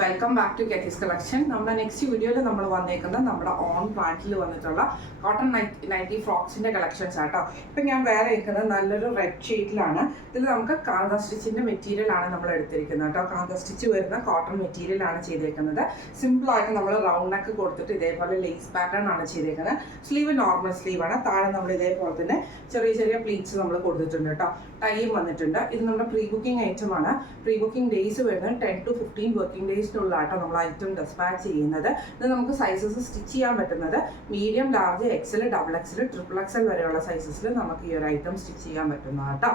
Welcome back to കെറ്റീസ് collection. നമ്മുടെ next വീഡിയോയിൽ നമ്മൾ വന്നേക്കുന്നത് നമ്മുടെ ഓൺ ബ്രാൻഡിൽ വന്നിട്ടുള്ള കോട്ടൺ നൈറ്റി ഫ്രോക്സിന്റെ കളക്ഷൻസ് ആട്ടോ. ഇപ്പം ഞാൻ വേറെ ഇരിക്കുന്നത് നല്ലൊരു റെഡ് ഷെയ്ഡിലാണ്. ഇതിൽ നമുക്ക് കാന്ത സ്റ്റിച്ചിന്റെ മെറ്റീരിയൽ ആണ് നമ്മൾ എടുത്തിരിക്കുന്നത് കേട്ടോ. കാന്ത സ്റ്റിച്ച് വരുന്ന കോട്ടൺ മെറ്റീരിയൽ ആണ് ചെയ്തേക്കുന്നത്. സിമ്പിൾ ആയിട്ട് നമ്മൾ റൗണ്ട് നെക്ക് കൊടുത്തിട്ട് ഇതേപോലെ ലേസ് പാറ്റേൺ ആണ് ചെയ്തേക്കുന്നത്. സ്ലീവ് നോർമൽ സ്ലീവ് ആണ്. താഴെ നമ്മൾ ഇതേപോലെ തന്നെ ചെറിയ ചെറിയ പ്ലീറ്റ്സ് നമ്മൾ കൊടുത്തിട്ടുണ്ട് കേട്ടോ. ടൈം വന്നിട്ടുണ്ട്. ഇത് നമ്മുടെ പ്രീ ബുക്കിംഗ് ഐറ്റം ആണ്. പ്രീ ബുക്കിംഗ് ഡേയ്സ് വരുന്നത് 10 to 15 വർക്കിംഗ് ഡേയ്സിനുള്ളാട്ടോ നമ്മൾ ഐറ്റം ഡെസ്പാച്ച് ചെയ്യുന്നത്. ഇത് നമുക്ക് സൈസസ് സ്റ്റിച്ച് ചെയ്യാൻ പറ്റുന്നത് medium, large, XL, double XL, triple XL വരെയുള്ള സൈസസിൽ നമുക്ക് ഈ ഒരു ഐറ്റം സ്റ്റിച്ച് ചെയ്യാൻ പറ്റുന്നതാട്ടോ.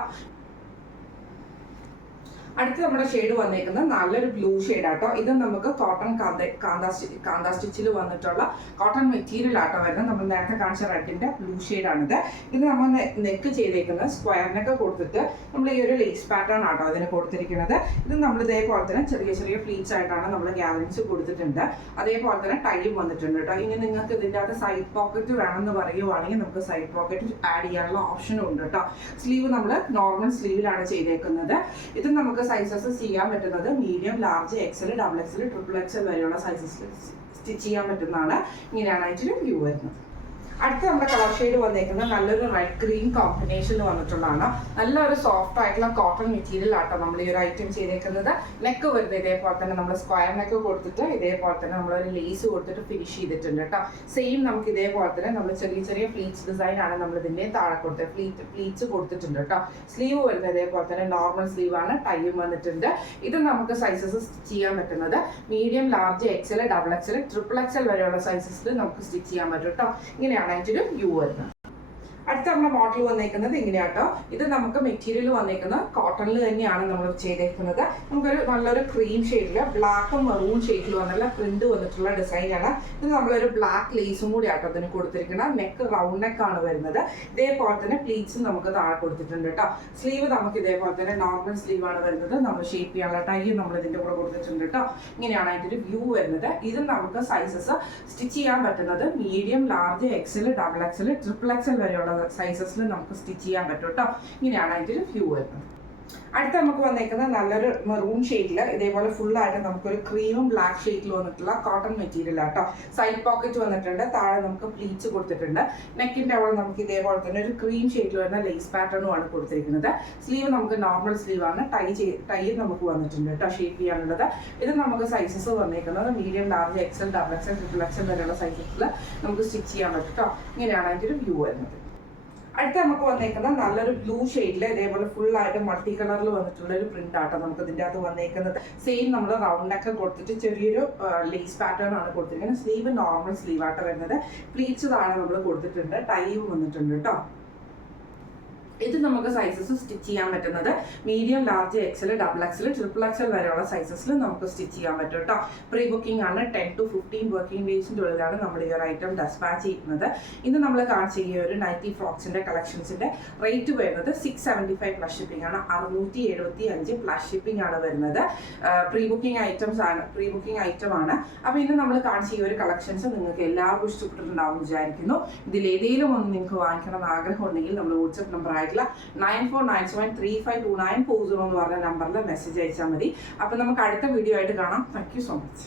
അടുത്ത് നമ്മുടെ ഷെയ്ഡ് വന്നേക്കുന്നത് നല്ലൊരു ബ്ലൂ ഷെയ്ഡ് ആട്ടോ. ഇത് നമുക്ക് കോട്ടൺ കാന്ത സ്റ്റിച്ചിൽ വന്നിട്ടുള്ള കോട്ടൺ മെറ്റീരിയൽ ആട്ടോ വരുന്നത്. നമ്മൾ നേരത്തെ കാണിച്ച റെഡിന്റെ ബ്ലൂ ഷെയ്ഡാണിത്. ഇത് നമ്മൾ നെക്ക് ചെയ്തേക്കുന്നത് സ്ക്വയർ നെക്ക് കൊടുത്തിട്ട് നമ്മൾ ഈ ഒരു ലേസ് പാറ്റേൺ ആട്ടോ അതിന് കൊടുത്തിരിക്കുന്നത്. ഇത് നമ്മൾ ഇതേപോലെ തന്നെ ചെറിയ ചെറിയ പ്ലീറ്റ്സ് ആയിട്ടാണ് നമ്മൾ ഗ്യാലൻസ് കൊടുത്തിട്ടുണ്ട്. അതേപോലെ തന്നെ ടൈം വന്നിട്ടുണ്ട് കേട്ടോ. ഇനി നിങ്ങൾക്ക് ഇതിൻ്റെ അകത്ത് സൈഡ് പോക്കറ്റ് വേണമെന്ന് പറയുവാണെങ്കിൽ നമുക്ക് സൈഡ് പോക്കറ്റ് ആഡ് ചെയ്യാനുള്ള ഓപ്ഷനും ഉണ്ട് കേട്ടോ. സ്ലീവ് നമ്മൾ നോർമൽ സ്ലീവിലാണ് ചെയ്തേക്കുന്നത്. ഇത് നമുക്ക് സൈസസ് ചെയ്യാൻ പറ്റുന്നത് medium, large, XL, double XL, triple XL വരെയുള്ള സൈസസിൽ സ്റ്റിച്ച് ചെയ്യാൻ പറ്റുന്നതാണ്. ഇങ്ങനെയാണ് അതിൻ്റെ വ്യൂ വരുന്നത്. അടുത്ത നമ്മുടെ കളർ ഷെയ്ഡ് വന്നേക്കുന്നത് നല്ലൊരു റെഡ് ഗ്രീൻ കോമ്പിനേഷനിൽ വന്നിട്ടുള്ളതാണ്. നല്ലൊരു സോഫ്റ്റ് ആയിട്ടുള്ള കോട്ടൺ മെറ്റീരിയൽ ആട്ടോ നമ്മൾ ഈ ഒരു ഐറ്റം ചെയ്തേക്കുന്നത്. നെക്ക് വരുന്നത് ഇതേപോലെ തന്നെ നമ്മൾ സ്ക്വയർ നെക്ക് കൊടുത്തിട്ട് ഇതേപോലെ തന്നെ നമ്മളൊരു ലേസ് കൊടുത്തിട്ട് ഫിനിഷ് ചെയ്തിട്ടുണ്ട് കേട്ടോ. സെയിം നമുക്ക് ഇതേപോലെ തന്നെ നമ്മൾ ചെറിയ ചെറിയ പ്ലീറ്റ്സ് ഡിസൈൻ ആണ് നമ്മൾ ഇതിൻ്റെ താഴെ കൊടുത്തത്. പ്ലീറ്റ്സ് കൊടുത്തിട്ടുണ്ട് കേട്ടോ. സ്ലീവ് വരുന്നത് ഇതേപോലെ തന്നെ നോർമൽ സ്ലീവ് ആണ്. ടൈം വന്നിട്ടുണ്ട്. ഇത് നമുക്ക് സൈസസ് സ്റ്റിച്ച് ചെയ്യാൻ പറ്റുന്നത് medium, large, XL, double XL, triple XL വരെയുള്ള സൈസസിൽ നമുക്ക് സ്റ്റിച്ച് ചെയ്യാൻ പറ്റും കേട്ടോ. ഇങ്ങനെയാണ് അതിൻ്റെ വ്യൂ വരുന്നത്. അടുത്ത നമ്മുടെ മോഡൽ വന്നേക്കുന്നത് ഇങ്ങനെയാട്ടോ. ഇത് നമുക്ക് മെറ്റീരിയൽ വന്നേക്കുന്നത് കോട്ടണിൽ തന്നെയാണ് നമ്മൾ ചെയ്തേക്കുന്നത്. നമുക്കൊരു നല്ലൊരു ക്രീം ഷെയ്ഡിൽ ബ്ലാക്കും മെറൂൺ ഷെയ്ഡിൽ വന്നുള്ള പ്രിന്റ് വന്നിട്ടുള്ള ഡിസൈനാണ്. ഇത് നമ്മളൊരു ബ്ലാക്ക് ലേസും കൂടി ആട്ടോ അതിന് കൊടുത്തിരിക്കുന്നത്. നെക്ക് റൗണ്ട് നെക്കാണ് വരുന്നത്. ഇതേപോലെ തന്നെ പ്ലീറ്റ്സും നമുക്ക് താഴെ കൊടുത്തിട്ടുണ്ട് കേട്ടോ. സ്ലീവ് നമുക്ക് ഇതേപോലെ തന്നെ നോർമൽ സ്ലീവ് ആണ് വരുന്നത്. നമ്മൾ ഷേപ്പ് ചെയ്യാനുള്ള ടൈ നമ്മൾ ഇതിൻ്റെ കൂടെ കൊടുത്തിട്ടുണ്ട് കേട്ടോ. ഇങ്ങനെയാണ് അതിൻ്റെ ഒരു വ്യൂ വരുന്നത്. ഇത് നമുക്ക് സൈസസ് സ്റ്റിച്ച് ചെയ്യാൻ പറ്റുന്നത് medium, large, XL, double XL, triple XL വരെയുള്ള സൈസസിൽ നമുക്ക് സ്റ്റിച്ച് ചെയ്യാൻ പറ്റും കേട്ടോ. ഇങ്ങനെയാണ് അതിൻ്റെ ഒരു വ്യൂ വരുന്നത്. അടുത്ത നമുക്ക് വന്നേക്കുന്നത് നല്ലൊരു മെറൂൺ ഷെയ്ഡിൽ ഇതേപോലെ ഫുള്ളായിട്ട് നമുക്കൊരു ക്രീമും ബ്ലാക്ക് ഷെയ്ഡിൽ വന്നിട്ടുള്ള കോട്ടൺ മെറ്റീരിയൽ ആട്ടോ. സൈഡ് പോക്കറ്റ് വന്നിട്ടുണ്ട്. താഴെ നമുക്ക് പ്ലീറ്റ്സ് കൊടുത്തിട്ടുണ്ട്. നെക്കിൻ്റെ അവിടെ നമുക്ക് ഇതേപോലെ തന്നെ ഒരു ക്രീം ഷെയ്ഡിൽ വരുന്ന ലേസ് പാറ്റേണും ആണ് കൊടുത്തിരിക്കുന്നത്. സ്ലീവ് നമുക്ക് നോർമൽ സ്ലീവ് ആണ്. ടൈ നമുക്ക് വന്നിട്ടുണ്ട് കേട്ടോ ഷേപ്പ് ചെയ്യാനുള്ളത്. ഇത് നമുക്ക് സൈസസ് വന്നേക്കുന്നത് medium, large, XL, double XL, triple XL വരെയുള്ള സൈസസിൽ നമുക്ക് സ്റ്റിച്ച് ചെയ്യാൻ പറ്റും കേട്ടോ. ഇങ്ങനെയാണ് അതിൻ്റെ ഒരു വ്യൂ വരുന്നത്. അടുത്ത നമുക്ക് വന്നേക്കുന്നത് നല്ലൊരു ബ്ലൂ ഷെയ്ഡിൽ ഇതേപോലെ ഫുള്ളായിട്ട് മൾട്ടി കളറിൽ വന്നിട്ടുള്ള ഒരു പ്രിന്റ് ആട്ടോ നമുക്ക് ഇതിൻ്റെ അകത്ത് വന്നേക്കുന്നത്. സെയിം നമ്മൾ റൗണ്ട് നെക്ക് കൊടുത്തിട്ട് ചെറിയൊരു ലേസ് പാറ്റേൺ ആണ് കൊടുത്തിരിക്കുന്നത്. സ്ലീവ് നോർമൽ സ്ലീവ് ആയിട്ട് വരുന്നത്. പ്ലീറ്റ്സ് താഴെ നമ്മൾ കൊടുത്തിട്ടുണ്ട്. ടൈം വന്നിട്ടുണ്ട് കേട്ടോ. ഇത് നമുക്ക് സൈസസ് സ്റ്റിച്ച് ചെയ്യാൻ പറ്റുന്നത് medium, large, XL, double XL, triple XL വരെയുള്ള സൈസസിൽ നമുക്ക് സ്റ്റിച്ച് ചെയ്യാൻ പറ്റും കേട്ടോ. പ്രീ ബുക്കിംഗ് ആണ്. 10 to 15 വർക്കിംഗ് ഡേയ്സിൻ്റെ ഉള്ളിലാണ് നമ്മൾ ഈ ഒരു ഐറ്റം ഡെസ്പാച്ച് ചെയ്യുന്നത്. ഇന്ന് നമ്മൾ കാണിച്ച ഈ ഒരു നൈറ്റി ഫ്രോക്സിന്റെ കളക്ഷൻസിന്റെ റേറ്റ് വരുന്നത് 675 പ്ലസ് ഷിപ്പിംഗ് ആണ്. 675 പ്ലസ് ഷിപ്പിംഗ് ആണ് വരുന്നത്. പ്രീ ബുക്കിംഗ് ഐറ്റം ആണ്. അപ്പോൾ ഇന്ന് നമ്മൾ കാണിച്ച ഈ ഒരു കളക്ഷൻസ് നിങ്ങൾക്ക് എല്ലാവർക്കും ഇഷ്ടപ്പെട്ടിട്ടുണ്ടാവും വിചാരിക്കുന്നു. ഇതിലേതെങ്കിലും ഒന്ന് നിങ്ങൾക്ക് വാങ്ങിക്കണം എന്ന് ആഗ്രഹം ഉണ്ടെങ്കിൽ നമ്മൾ വാട്സ്ആപ്പ് നമ്പർ 9497352940 എന്ന് പറഞ്ഞ നമ്പറിൽ മെസ്സേജ് അയച്ചാൽ മതി. അപ്പം നമുക്ക് അടുത്ത വീഡിയോ ആയിട്ട് കാണാം. Thank you so much.